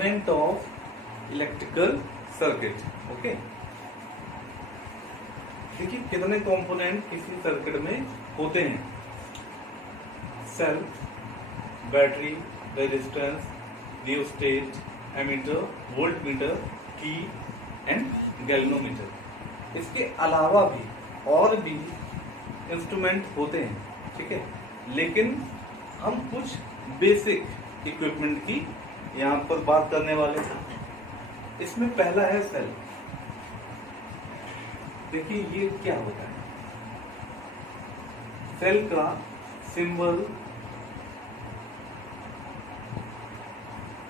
Component of electrical circuit. Okay, देखिए कितने component किसी सर्किट में होते हैं। Cell, battery, resistance, rheostat, ammeter, voltmeter, key and galvanometer. इसके अलावा भी और भी इंस्ट्रूमेंट होते हैं, ठीक है, लेकिन हम कुछ बेसिक इक्विपमेंट की यहां पर बात करने वाले हैं। इसमें पहला है सेल। देखिए ये क्या होता है। सेल का सिंबल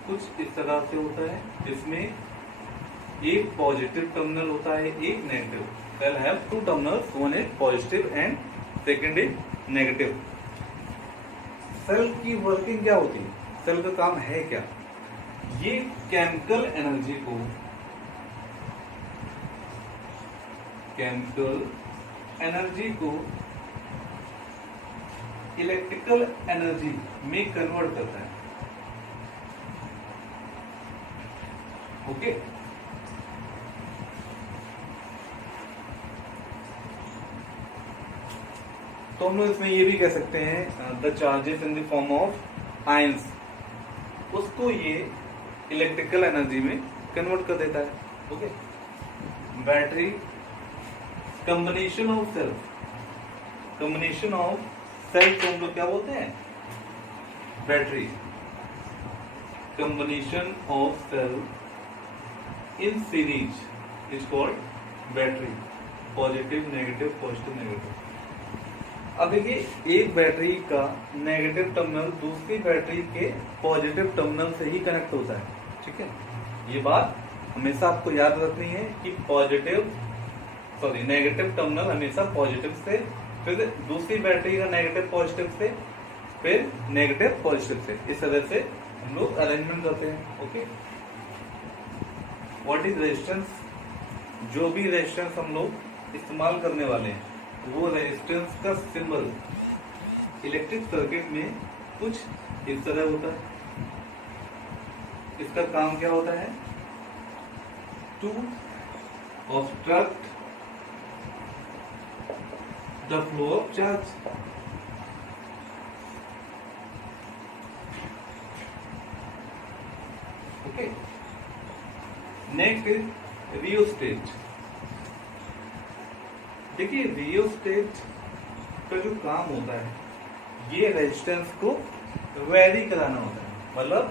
कुछ इस तरह से होता है, जिसमें एक पॉजिटिव टर्मिनल होता है, एक negative. Cell have two terminals, one is positive and second is negative. Cell की वर्किंग क्या होती है, सेल का काम है क्या? ये केमिकल एनर्जी को इलेक्ट्रिकल एनर्जी में कन्वर्ट करता है। ओके, तो हम लोग इसमें ये भी कह सकते हैं the charges in the form of ions, उसको ये इलेक्ट्रिकल एनर्जी में कन्वर्ट कर देता है। Okay, battery, combination of cell को हम लोग क्या बोलते हैं? Battery. Combination of cell in series is called battery. Positive negative, positive negative. अब देखिए, एक बैटरी का नेगेटिव टर्मिनल दूसरी बैटरी के पॉजिटिव टर्मिनल से ही कनेक्ट होता है, ठीक है। ये बात हमेशा आपको याद रखनी है कि नेगेटिव टर्मिनल हमेशा पॉजिटिव से, फिर दूसरी बैटरी का नेगेटिव पॉजिटिव से, फिर नेगेटिव पॉजिटिव से, इस तरह से हम लोग अरेंजमेंट करते हैं। Okay, what is resistance? जो भी रेजिस्टेंस हम लोग इस्तेमाल करने वाले हैं, वो रेजिस्टेंस का सिंबल इलेक्ट्रिक सर्किट में कुछ इस तरह होता है। इसका काम क्या होता है? To obstruct the flow of charge. Okay, next is rheostat. देखिए, रियोस्टेट का जो काम होता है, ये रेजिस्टेंस को वेरी कराना होता है, मतलब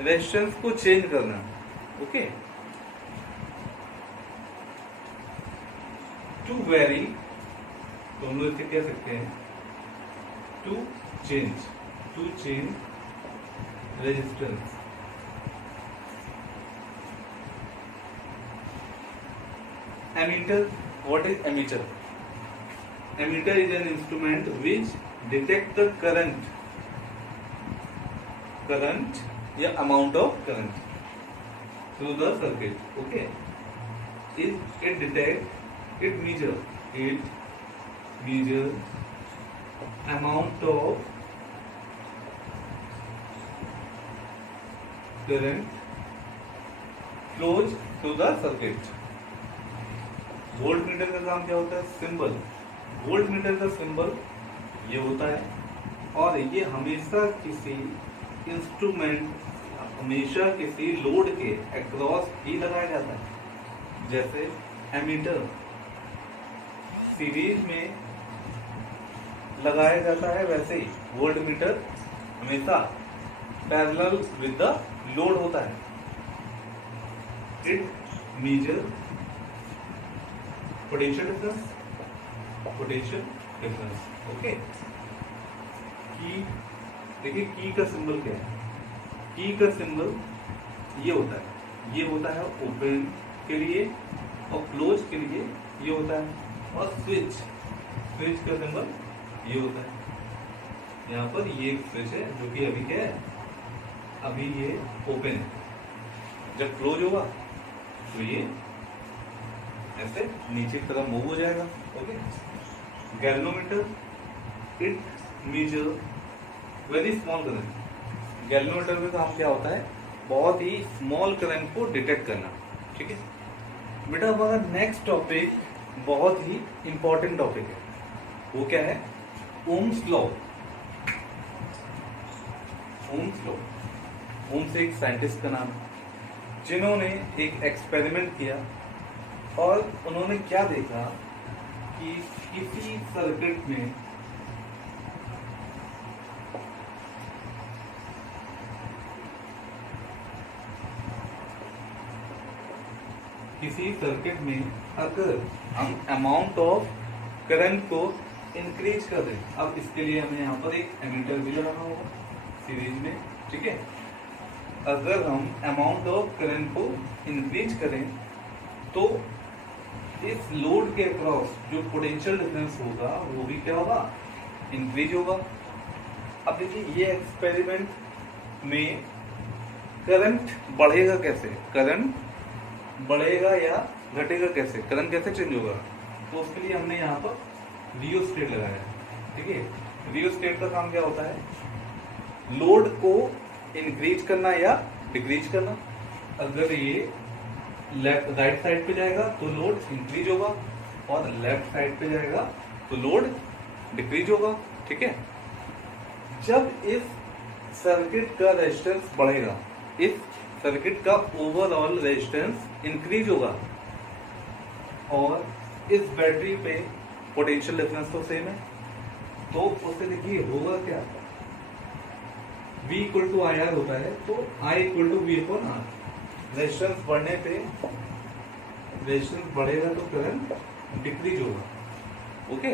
रेजिस्टेंस को चेंज करना। ओके, टू वेरी, तो हम लोग इसे कह सकते हैं to change resistance. Ammeter, what is ammeter? Ammeter is an instrument which detects the current या amount of current through the circuit. Okay, it measure amount of current flows through the circuit. Volt meter का काम क्या होता है? Symbol. Volt meter का symbol ये होता है, और ये हमेशा किसी इंस्ट्रूमेंट, हमेशा किसी लोड के अक्रॉस ही लगाया जाता है। जैसे एमीटर सीरीज में लगाया जाता है, वैसे ही वोल्ट मीटर हमेशा पैरेलल विद द लोड होता है। It measure potential difference. Okay, key, देखिए की का सिंबल क्या है? की का सिंबल ये होता है ओपन के लिए, और क्लोज के लिए ये होता है, और स्विच का सिंबल ये होता है। यहाँ पर ये एक स्विच है जो कि अभी क्या है, अभी ये ओपन है। जब क्लोज होगा तो ये ऐसे नीचे की तरफ मूव हो जाएगा। Okay, galvanometer, it measure very small current. Galvanometer में काम क्या होता है? बहुत ही स्मॉल करंट को डिटेक्ट करना। ठीक है बेटा, हमारा नेक्स्ट टॉपिक बहुत ही इंपॉर्टेंट टॉपिक है, वो क्या है? Ohm's law. Ohm's law, Ohm's एक साइंटिस्ट का नाम है जिन्होंने एक एक्सपेरिमेंट किया और उन्होंने क्या देखा कि किसी सर्किट में अगर हम अमाउंट ऑफ करंट को इंक्रीज कर दें, अब इसके लिए हमें यहाँ पर एक एमीटर भी लगाना होगा सीरीज में। ठीक है, अगर हम अमाउंट ऑफ करंट को इंक्रीज करें तो इस लोड के अक्रॉस जो पोटेंशियल डिफरेंस होगा वो भी क्या होगा? इंक्रीज होगा। अब देखिए ये एक्सपेरिमेंट में करंट बढ़ेगा कैसे, करंट बढ़ेगा या घटेगा कैसे, करंट कैसे चेंज होगा, तो उसके लिए हमने यहाँ पर रियोस्टेट लगाया है। ठीक है, रियोस्टेट का काम क्या होता है? लोड को इंक्रीज करना या डिक्रीज करना। अगर ये लेफ्ट राइट साइड पे जाएगा तो लोड इंक्रीज होगा और लेफ्ट साइड पे जाएगा तो लोड डिक्रीज होगा। ठीक है, जब इस सर्किट का रेजिस्टेंस बढ़ेगा, इस सर्किट का ओवरऑल रेजिस्टेंस इंक्रीज होगा और इस बैटरी पे पोटेंशियल डिफरेंस तो सेम है, तो उससे देखिए होगा क्या? V equal to I R होता है, तो I equal to V upon R. Resistance बढ़ने पे, रेजिस्टेंस बढ़ेगा तो करंट डिक्रीज होगा। ओके,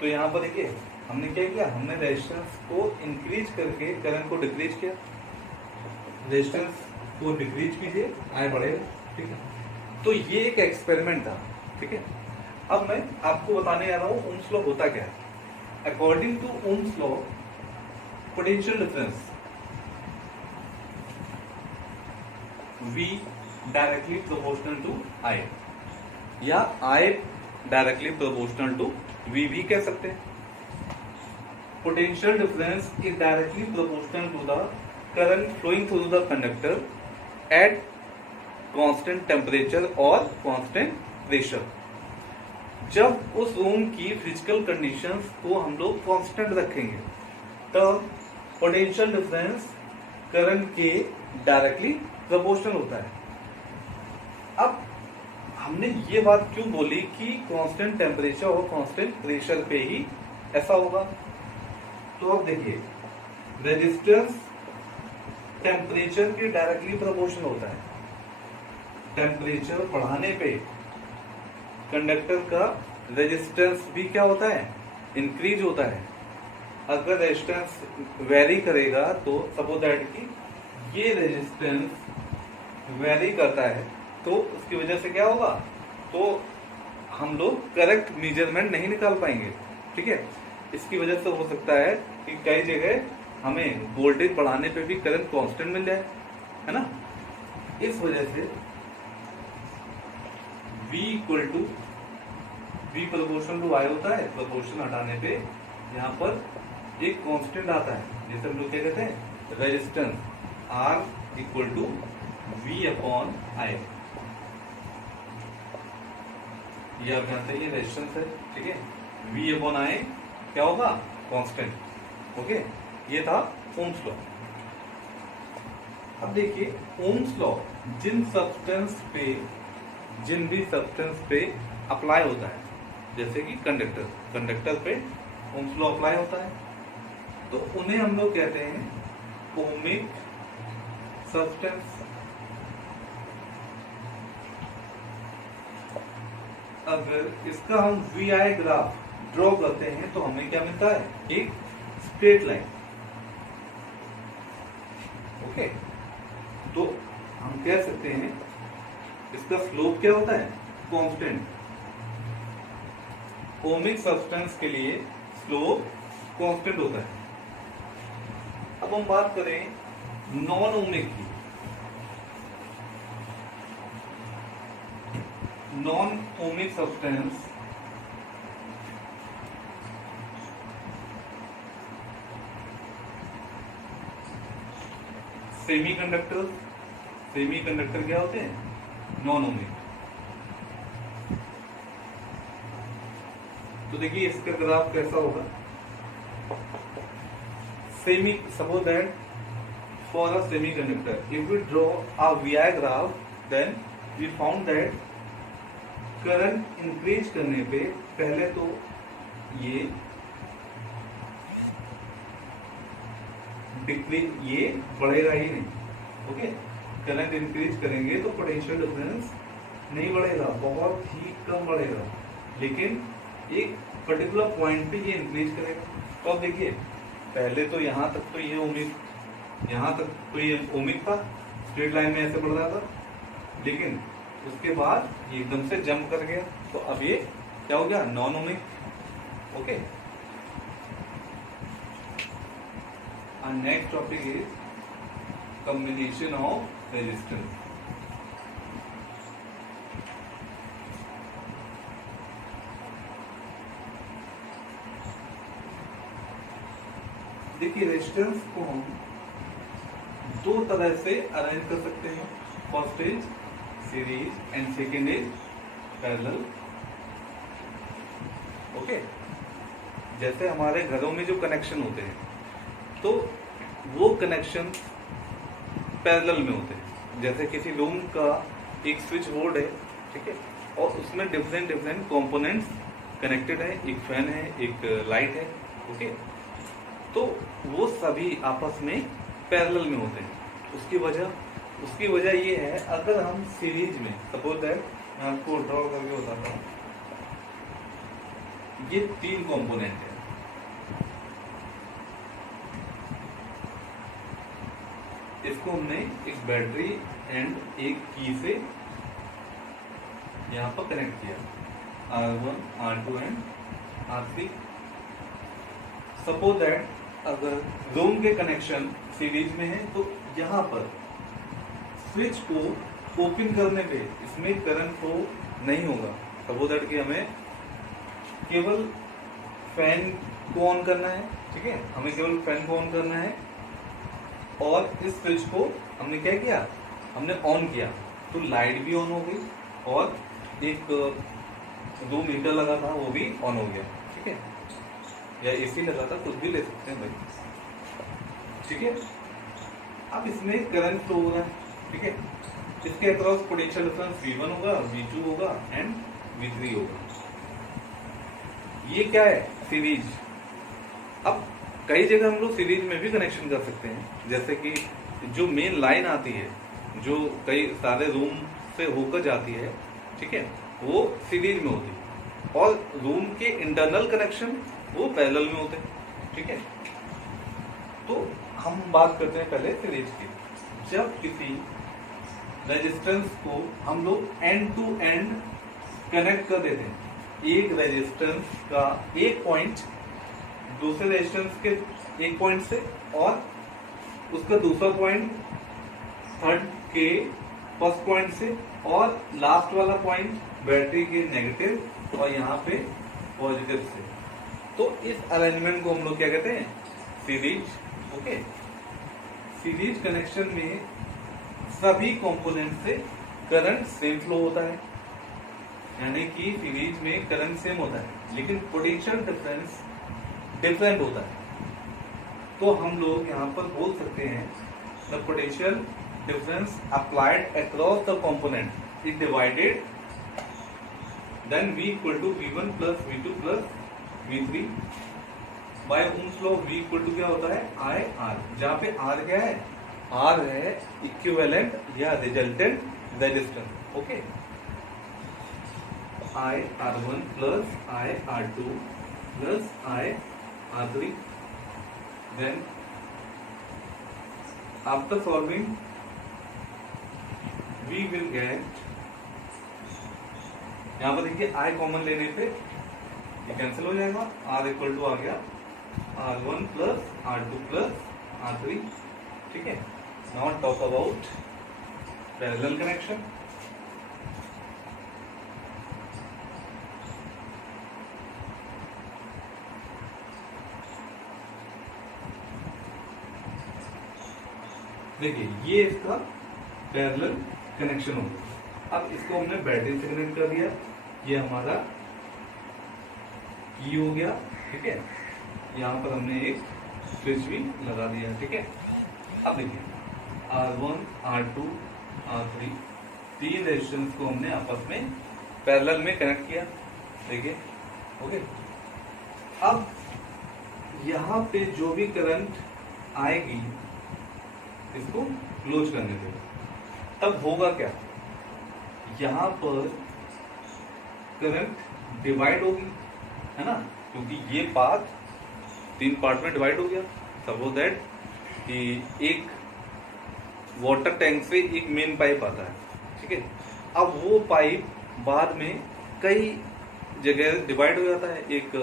तो यहाँ पर देखिए हमने क्या किया? हमने रेजिस्टेंस को इंक्रीज करके करंट को डिक्रीज किया। रेजिस्टेंस को डिक्रीज कीजिए, I बढ़ेगा। ठीक है, तो ये एक एक्सपेरिमेंट था। ठीक है, अब मैं आपको बताने जा रहा हूँ ओम्स लॉ होता क्या है। According to Ohm's law, potential difference V directly proportional to I या I directly proportional to V भी कह सकते हैं। Potential difference is directly proportional to the current flowing through the conductor at constant temperature और constant pressure. जब उस room की physical conditions को हम लोग कांस्टेंट रखेंगे तब पोटेंशियल डिफरेंस करंट के डायरेक्टली प्रोपोर्शनल होता है। अब हमने ये बात क्यों बोली कि कांस्टेंट टेम्परेचर और कांस्टेंट प्रेशर पे ही ऐसा होगा? तो अब देखिए, रेजिस्टेंस टेम्परेचर के डायरेक्टली प्रोपोर्शनल होता है। टेम्परेचर बढ़ाने पे कंडक्टर का रेजिस्टेंस भी क्या होता है? इंक्रीज होता है। अगर रेजिस्टेंस वेरी करेगा तो सपोज दैट कि ये रेजिस्टेंस वेरी करता है तो उसकी वजह से क्या होगा? तो हम लोग करेक्ट मेजरमेंट नहीं निकाल पाएंगे। ठीक है, इसकी वजह से हो सकता है कि कई जगह हमें वोल्टेज बढ़ाने पे भी करंट कांस्टेंट मिल जाए, है ना। इस वजह से V equal to V proportional to I होता है। प्रोपोर्शन हटाने पे यहाँ पर एक कांस्टेंट आता है, जैसे हम लोग क्या कहते हैं? Resistance R equal to V upon I। ये आप जानते हैं ये रेजिस्टेंस है। ठीक है, V अपॉन I क्या होगा? कांस्टेंट। ओके, ये था ओम्स लॉ। अब देखिए ओम्स लॉ जिन भी सब्सटेंस पे अप्लाई होता है, जैसे कि कंडक्टर पे ओम्स लॉ अप्लाई होता है, तो उन्हें हम लोग कहते हैं ओमिक सब्सटेंस। अगर इसका हम VI ग्राफ ड्रॉ करते हैं तो हमें क्या मिलता है? एक स्ट्रेट लाइन। ओके, तो हम कह सकते हैं इसका स्लोप क्या होता है? कांस्टेंट। ओमिक सब्सटेंस के लिए स्लोप कांस्टेंट होता है। अब हम बात करें नॉन ओमिक की। नॉन ओमिक सब्सटेंस सेमीकंडक्टर क्या होते हैं? Non ohmic. तो देखिए इसका ग्राफ कैसा होगा। Suppose that for a semiconductor, if we draw a VI graph, then we found that current increase करने पे पहले तो ये बढ़ेगा ही नहीं। ओके, करंट इंक्रीज करेंगे तो पोटेंशियल डिफरेंस नहीं बढ़ेगा, बहुत ही कम बढ़ेगा, लेकिन एक पर्टिकुलर पॉइंट पे ये इंक्रीज करेगा। तो अब देखिए पहले तो यहाँ तक तो ये ओमिक था, स्ट्रेट लाइन में ऐसे बढ़ रहा था, लेकिन उसके बाद ये एकदम से जंप कर गया, तो अब ये क्या हो गया? Non ohmic. Okay, next topic is combination of resistance. देखिए रेजिस्टेंस को हम दो तरह से अरेंज कर सकते हैं। First is series and second is parallel. Okay, जैसे हमारे घरों में जो कनेक्शन होते हैं तो वो कनेक्शन पैरेलल में होते हैं। जैसे किसी रूम का एक स्विच बोर्ड है, ठीक है, और उसमें डिफरेंट कंपोनेंट्स कनेक्टेड है, एक फैन है, एक लाइट है। ओके, तो वो सभी आपस में पैरेलल में होते हैं। उसकी वजह ये है, अगर हम सीरीज में, सपोज दैट मैं आपको ड्रॉ करके बताता हूँ, ये तीन कंपोनेंट है। इसको हमने एक बैटरी एंड एक की से यहाँ पर कनेक्ट किया, R1, R2 and R3। Suppose that अगर रूम के कनेक्शन सीरीज में है तो यहाँ पर स्विच को ओपन करने पे इसमें करंट फ्लो नहीं होगा। सपोज दैट कि हमें केवल फैन को ऑन करना है, ठीक है, हमें केवल फैन को ऑन करना है, और इस स्विच को हमने क्या किया? हमने ऑन किया, तो लाइट भी ऑन हो गई और एक दो मीटर लगा था वो भी ऑन हो गया, ठीक है, या एसी लगा था, कुछ भी ले सकते हैं भाई, ठीक है। अब इसमें करंट फ्लो हो रहा है, ठीक है, इसके अक्रॉस पोटेंशियल डिफरेंस V1 होगा, V2 होगा एंड V3 होगा। ये क्या है? सीरीज। अब कई जगह हम लोग सीरीज में भी कनेक्शन कर सकते हैं, जैसे कि जो मेन लाइन आती है, जो कई सारे रूम से होकर जाती है, ठीक है, वो सीरीज में होती है, और रूम के इंटरनल कनेक्शन वो पैरेलल में होते हैं, ठीक है। तो हम बात करते हैं पहले सीरीज की। जब किसी रेजिस्टेंस को हम लोग एंड टू एंड कनेक्ट कर देते हैं, एक रेजिस्टेंस का एक पॉइंट दूसरे रेजिस्टेंस के एक पॉइंट से, और उसका दूसरा पॉइंट थर्ड के फर्स्ट पॉइंट से, और लास्ट वाला पॉइंट बैटरी के नेगेटिव और यहाँ पे पॉजिटिव से। तो इस अरेंजमेंट को हम लोग क्या कहते हैं? सीरीज। ओके, सीरीज कनेक्शन में सभी कंपोनेंट से करंट सेम फ्लो होता है, यानी कि सीरीज में करंट सेम होता है, लेकिन पोटेंशियल डिफरेंस डिफरेंट होता है। तो हम लोग यहाँ पर बोल सकते हैं the potential difference applied across the component is divided, then V equal to V1 plus V2 plus V3 by Ohm's law. V equal to क्या होता है? IR, जहाँ पे R क्या है? R है इक्विवेलेंट या resultant resistance. Okay, IR1 plus IR2 plus IR3, then after solving we will get, यहाँ पर देखिए I कॉमन लेने पे ये कैंसिल हो जाएगा, R इक्वल टू आ गया R1 plus R2 plus R3, ठीक है। Now talk about parallel connection. देखिए ये इसका पैरेलल कनेक्शन हो गया। अब इसको हमने बैटरी से कनेक्ट कर दिया, ये हमारा की हो गया, ठीक है। यहाँ पर हमने एक स्विच भी लगा दिया, ठीक है। अब देखिए R1, R2, R3 तीन रेजिस्टेंस को हमने आपस में पैरेलल में कनेक्ट किया, देखिए, ओके। अब यहाँ पे जो भी करंट आएगी इसको क्लोज करने के, तब होगा क्या, यहाँ पर करंट डिवाइड होगी, है ना, क्योंकि ये पाथ तीन पार्ट में डिवाइड हो गया। सपोज दैट कि एक वाटर टैंक से एक मेन पाइप आता है, ठीक है। अब वो पाइप बाद में कई जगह डिवाइड हो जाता है, एक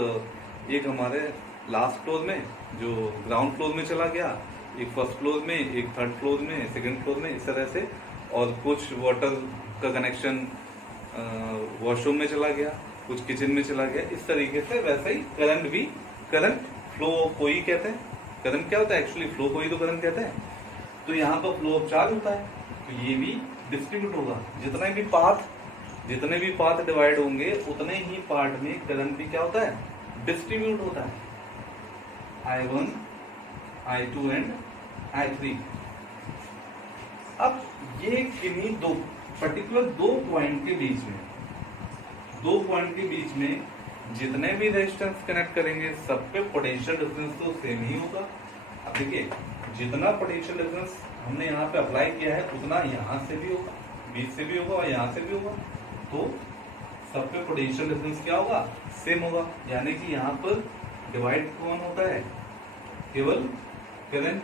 हमारे लास्ट फ्लोर में जो ग्राउंड फ्लोर में चला गया, एक फर्स्ट फ्लोर में, एक थर्ड फ्लोर में, सेकंड फ्लोर में, इस तरह से। और कुछ वाटर का कनेक्शन वॉशरूम में चला गया, कुछ किचन में चला गया, इस तरीके से। वैसे ही करंट भी, करंट फ्लो को ही कहते हैं। करंट क्या होता है एक्चुअली, फ्लो को ही तो करंट कहते हैं। तो यहाँ पर फ्लो ऑफ चार्ज होता है, तो ये भी डिस्ट्रीब्यूट होगा। जितने भी पाथ डिवाइड होंगे उतने ही पार्ट में करंट भी क्या होता है, डिस्ट्रीब्यूट होता है। I1, I2 and I3। अब ये किन्हीं दो पर्टिकुलर दो पॉइंट के बीच में जितने भी रेजिस्टेंस कनेक्ट करेंगे सब पे पोटेंशियल डिफरेंस तो सेम ही होगा। अब देखिए जितना पोटेंशियल डिफरेंस हमने यहाँ पे अप्लाई किया है उतना यहाँ से भी होगा, बीच से भी होगा और यहाँ से भी होगा। तो सब पे पोटेंशियल डिफरेंस क्या होगा, सेम होगा। यानी कि यहाँ पर डिवाइड कौन होता है, केवल current.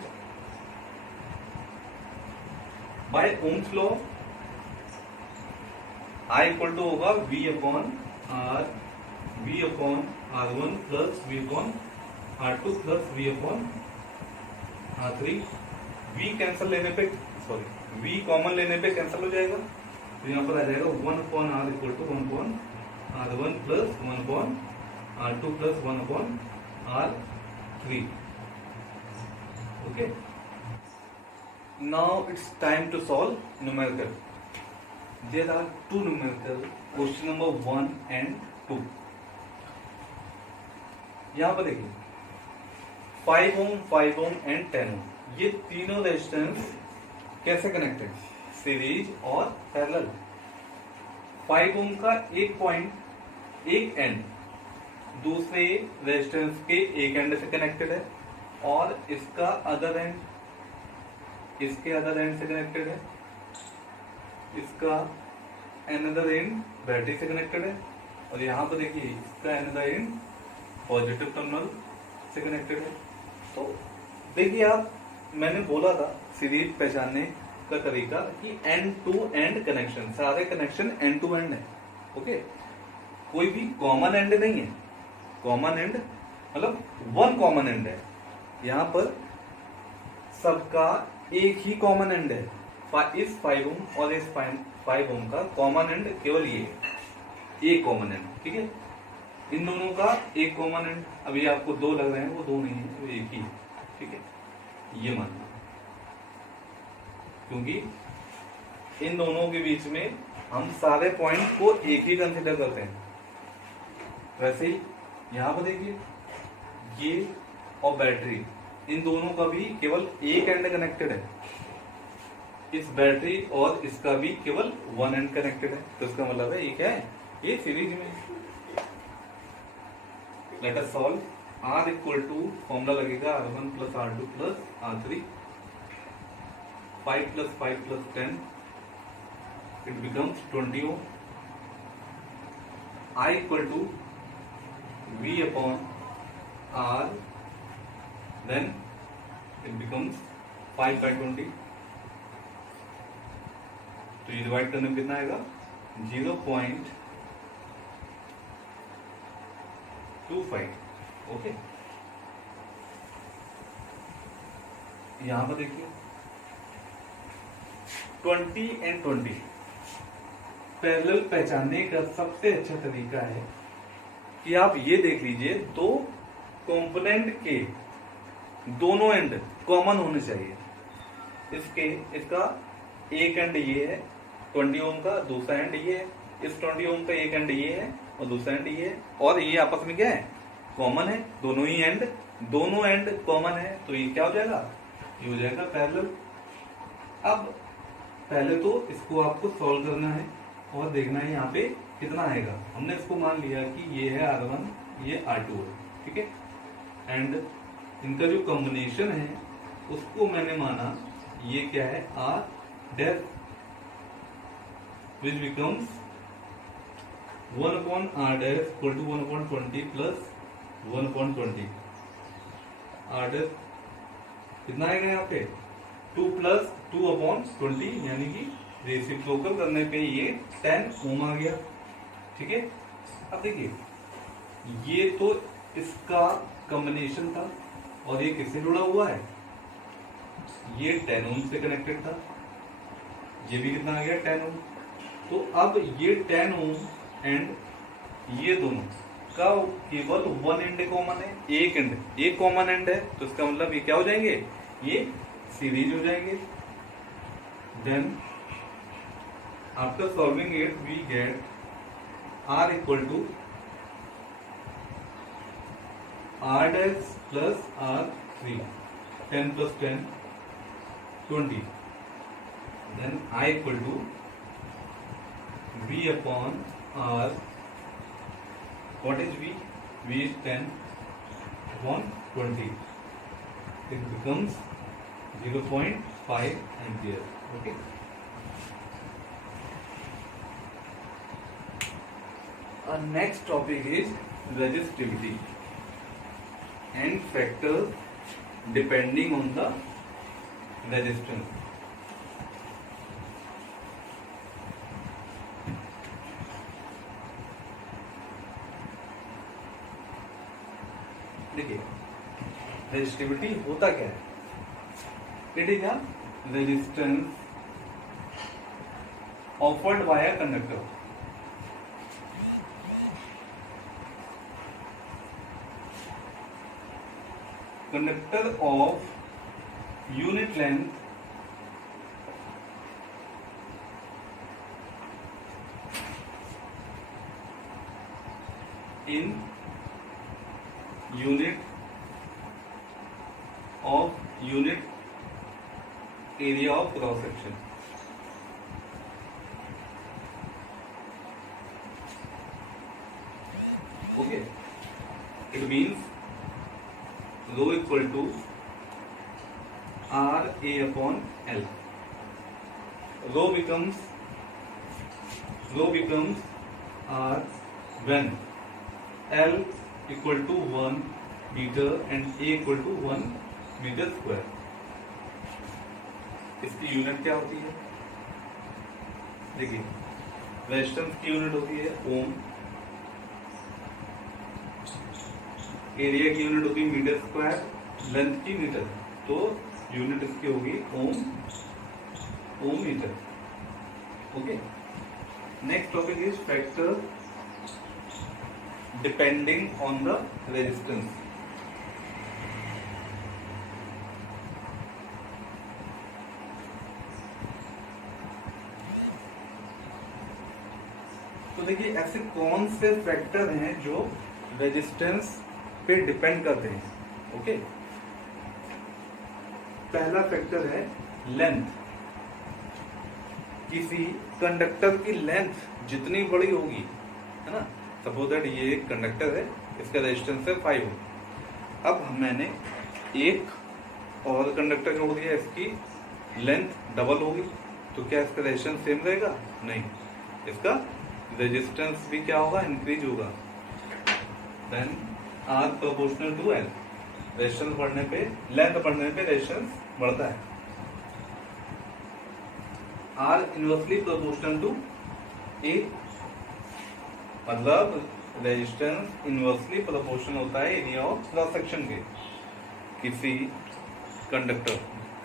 By Ohm's law I equal to होगा V upon R1 plus V upon R2 plus V upon R3। V cancel लेने पे, सॉरी V कॉमन लेने पे कैंसिल हो जाएगा, तो यहाँ पर आ जाएगा 1 upon R equal to 1 upon R1 plus 1 upon R2 plus 1 upon R3। Okay, now it's time to solve numerical. There are two numerical, question number 1 and 2। यहाँ पर देखिए 5 ohm, 5 ohm and 10 ohm, ये तीनों रेजिस्टेंस कैसे connected, series और parallel. 5 ohm का एक point, एक एंड दूसरे रेजिस्टेंस के एक एंड से कनेक्टेड है, और इसका अदर एंड इसके अदर एंड से कनेक्टेड है, इसका अनदर एंड बैटरी से कनेक्टेड है, और यहाँ पर देखिए इसका अनदर एंड पॉजिटिव टर्मिनल से कनेक्टेड है। तो देखिए आप, मैंने बोला था सीरीज पहचानने का तरीका कि एंड टू एंड कनेक्शन, सारे कनेक्शन एंड टू एंड है, ओके। कोई भी कॉमन एंड नहीं है, कॉमन एंड मतलब वन कॉमन एंड है। यहाँ पर सबका एक ही कॉमन एंड है। इस 5 ohm और इस 5 ohm का कॉमन एंड केवल ये एक कॉमन एंड, ठीक है। इन दोनों का एक कॉमन एंड, अभी आपको दो लग रहे हैं, वो दो नहीं है, वो एक ही है, ठीक है, ये मानना। क्योंकि इन दोनों के बीच में हम सारे पॉइंट को एक ही कंसीडर करते हैं। वैसे ही यहाँ पर देखिए ये और बैटरी, इन दोनों का भी केवल एक एंड कनेक्टेड है। इस बैटरी और इसका भी केवल वन एंड कनेक्टेड है, तो इसका मतलब है ये क्या है, ये सीरीज में। Let us solve. R equal to formula लगेगा R1 plus R2 plus R3, 5 plus 5 plus 10, it becomes 20 ohm। I equal to V अपॉन R, then it becomes 5 by 20। तो ये डिवाइड करने में कितना आएगा, 0.25। ओके, यहां पर देखिए 20 एंड 20 पैरेलल पहचानने का सबसे अच्छा तरीका है कि आप ये देख लीजिए दो कंपोनेंट के दोनों एंड कॉमन होने चाहिए। इसका एक एंड ये है 20 ओम का, दूसरा एंड ये है, इस 20 ओम का एक एंड ये है और दूसरा एंड ये है, और ये आपस में क्या है, कॉमन है, दोनों एंड कॉमन है, तो ये क्या हो जाएगा, ये हो जाएगा पैरेलल। अब पहले तो इसको आपको सॉल्व करना है और देखना है यहाँ पे कितना आएगा। हमने इसको मान लिया कि ये है R1, ये R2 है, ठीक है, एंड इनका जो कॉम्बिनेशन है उसको मैंने माना ये क्या है, R dash, which becomes 1/R dash equal to 1/20 plus 1/20। R dash कितना आएगा यहाँ पे, 2 plus 2/20, यानी कि रेसिप्रोकल करने पे ये 10 ओम आ गया, ठीक है। अब देखिए ये तो इसका कॉम्बिनेशन था और ये किससे जुड़ा हुआ है, ये 10 ओम से कनेक्टेड था, ये भी कितना आ गया 10 ओम। तो अब ये 10 ओम एंड ये दोनों का केवल वन एंड कॉमन है, एक कॉमन एंड है, तो इसका मतलब ये क्या हो जाएंगे, ये सीरीज हो जाएंगे। Then after solving it we get R equal to R dash plus R3, 10 plus 10 20, then I equal to V upon R, what is V? V is 10 upon 20, it becomes 0.5 ampere, okay. Our next topic is resistivity and factors depending on the resistance. देखिए resistivity होता क्या है, it is a resistance offered by a conductor. Conductor of unit length in unit area of cross section। Okay, it means rho equal to R A upon L। Rho becomes R when L equal to 1 meter and A equal to 1 meter square। इसकी unit क्या होती है, देखिए resistance की unit होती है ohm, area की unit होगी मीटर स्क्वायर, लेंथ की मीटर, तो यूनिट इसकी होगी ohm metre, okay. Next topic is factor depending on the resistance. तो देखिए ऐसे कौन से फैक्टर हैं जो रेजिस्टेंस पे डिपेंड करते हैं, ओके। पहला फैक्टर है लेंथ। किसी कंडक्टर की लेंथ जितनी बड़ी होगी, है ना, सपोज दैट ये एक कंडक्टर है, इसका रेजिस्टेंस है 5 ओम। अब मैंने एक और कंडक्टर जोड़ दिया, इसकी लेंथ डबल होगी, तो क्या इसका रेजिस्टेंस सेम रहेगा, नहीं, इसका रेजिस्टेंस भी क्या होगा, इंक्रीज होगा। Then R proportional to L, resistance बढ़ने पे, लेंथ बढ़ने पे रेजिस्टेंस बढ़ता है। R inversely proportional to A, मतलब रेजिस्टेंस इनवर्सली प्रोपोर्शनल होता है एरिया ऑफ क्रॉस सेक्शन के। किसी कंडक्टर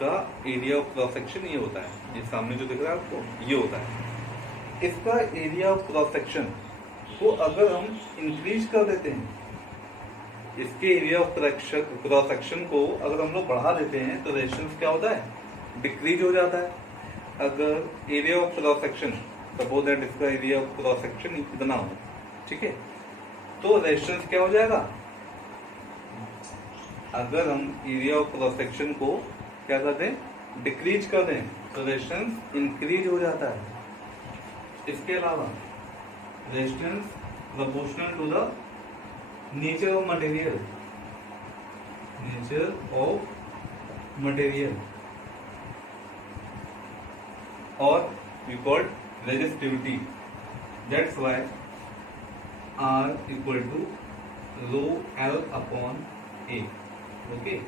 का एरिया ऑफ क्रॉस सेक्शन ये होता है, ये सामने जो दिख रहा है आपको ये होता है। इसका एरिया ऑफ क्रॉस सेक्शन को अगर हम इंक्रीज कर देते हैं, इसके एरिया ऑफ क्रॉस सेक्शन को अगर हम लोग बढ़ा देते हैं, तो रेजिस्टेंस क्या होता है, डिक्रीज हो जाता है। अगर area of cross section, suppose that इसका एरिया ऑफ क्रॉस सेक्शन इतना हो, ठीक है, तो रेजिस्टेंस क्या हो जाएगा? अगर हम एरिया ऑफ क्रॉस सेक्शन को क्या कर दें, डिक्रीज कर दें, तो रेजिस्टेंस इंक्रीज हो जाता है। इसके अलावा resistance proportional to the nature of material, nature of material, और we called resistivity. That's why R equal to rho L upon A. Okay.